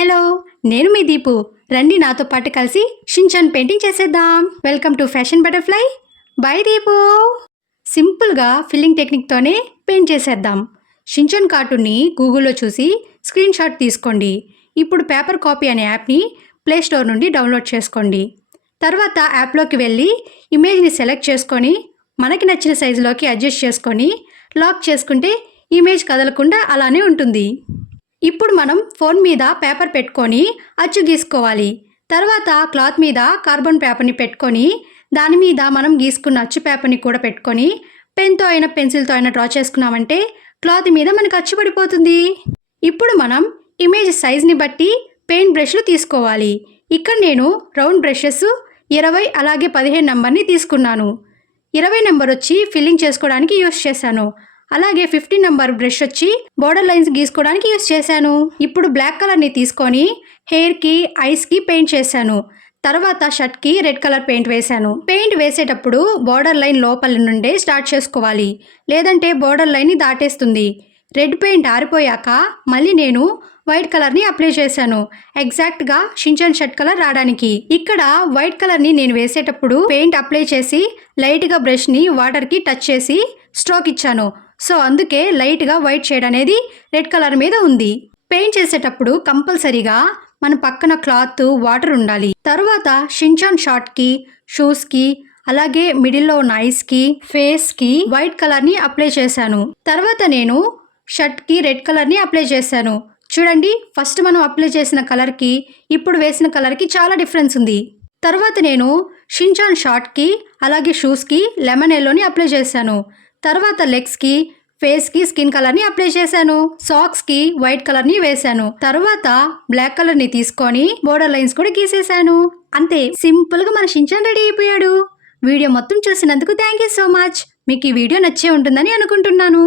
Hello, నేను మీ దీపు. రండి నాతో పాటు కలిసి షిన్చాన్ పెయింటింగ్ చేసేద్దాం. Welcome to fashion butterfly by Deepu. సింపుల్గా ఫిల్లింగ్ టెక్నిక్తోనే పెయింట్ చేసేద్దాం. షిన్చాన్ కార్టూన్ని గూగుల్లో చూసి స్క్రీన్ షాట్ తీసుకోండి. ఇప్పుడు పేపర్ కాపీ అనే యాప్ని ప్లే స్టోర్ నుండి డౌన్లోడ్ చేసుకోండి. తర్వాత యాప్లోకి వెళ్ళి ఇమేజ్ని సెలెక్ట్ చేసుకొని మనకి నచ్చిన సైజులోకి అడ్జస్ట్ చేసుకొని లాక్ చేసుకుంటే ఇమేజ్ కదలకుండా అలానే ఉంటుంది. ఇప్పుడు మనం ఫోన్ మీద పేపర్ పెట్టుకొని అచ్చు గీసుకోవాలి. తర్వాత క్లాత్ మీద కార్బన్ పేపర్ని పెట్టుకొని దాని మీద మనం గీసుకున్న అచ్చు పేపర్ని కూడా పెట్టుకొని పెన్తో అయినా పెన్సిల్తో అయినా డ్రా చేసుకున్నామంటే క్లాత్ మీద మనకు అచ్చు పడిపోతుంది. ఇప్పుడు మనం ఇమేజ్ సైజ్ని బట్టి పెయింట్ బ్రష్లు తీసుకోవాలి. ఇక్కడ నేను రౌండ్ బ్రషెస్ 20 అలాగే 15 నెంబర్ని తీసుకున్నాను. 20 నెంబర్ వచ్చి ఫిల్లింగ్ చేసుకోవడానికి యూస్ చేశాను. అలాగే 15 నెంబర్ బ్రష్ వచ్చి బోర్డర్ లైన్స్ గీసుకోవడానికి యూస్ చేశాను. ఇప్పుడు బ్లాక్ కలర్ని తీసుకొని హెయిర్కి, ఐస్కి పెయింట్ చేశాను. తర్వాత షర్ట్కి రెడ్ కలర్ పెయింట్ వేశాను. పెయింట్ వేసేటప్పుడు బోర్డర్ లైన్ లోపల నుండే స్టార్ట్ చేసుకోవాలి, లేదంటే బోర్డర్ లైన్ని దాటేస్తుంది. రెడ్ పెయింట్ ఆరిపోయాక మళ్ళీ నేను వైట్ కలర్ని అప్లై చేశాను, ఎగ్జాక్ట్గా షిన్చాన్ షర్ట్ కలర్ రావడానికి. ఇక్కడ వైట్ కలర్ని నేను వేసేటప్పుడు పెయింట్ అప్లై చేసి లైట్గా బ్రష్ని వాటర్కి టచ్ చేసి స్ట్రోక్ ఇచ్చాను. సో అందుకే లైట్గా వైట్ షేడ్ అనేది రెడ్ కలర్ మీద ఉంది. పెయింట్ చేసేటప్పుడు కంపల్సరీగా మన పక్కన క్లాత్, వాటర్ ఉండాలి. తర్వాత షిన్చాన్ షార్ట్కి, షూస్కి అలాగే మిడిల్లో ఉన్న ఐస్కి, ఫేస్కి వైట్ కలర్ని అప్లై చేశాను. తర్వాత నేను షర్ట్కి రెడ్ కలర్ని అప్లై చేశాను. చూడండి, ఫస్ట్ మనం అప్లై చేసిన కలర్కి ఇప్పుడు వేసిన కలర్కి చాలా డిఫరెన్స్ ఉంది. తర్వాత నేను షిన్చాన్ షార్ట్కి అలాగే షూస్కి లెమన్ ఎల్లోని అప్లై చేశాను. తర్వాత లెగ్స్కి, ఫేస్కి స్కిన్ కలర్ని అప్లై చేశాను. సాక్స్కి వైట్ కలర్ని వేశాను. తర్వాత బ్లాక్ కలర్ని తీసుకొని బోర్డర్ లైన్స్ కూడా గీసేశాను. అంతే, సింపుల్గా మన షిన్చాన్ రెడీ అయిపోయాడు. వీడియో మొత్తం చూసినందుకు థ్యాంక్ యూ సో మచ్. మీకు ఈ వీడియో నచ్చే ఉంటుందని అనుకుంటున్నాను.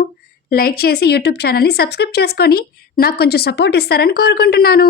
లైక్ చేసి యూట్యూబ్ ఛానల్ని సబ్స్క్రైబ్ చేసుకొని నాకు కొంచెం సపోర్ట్ ఇస్తారని కోరుకుంటున్నాను.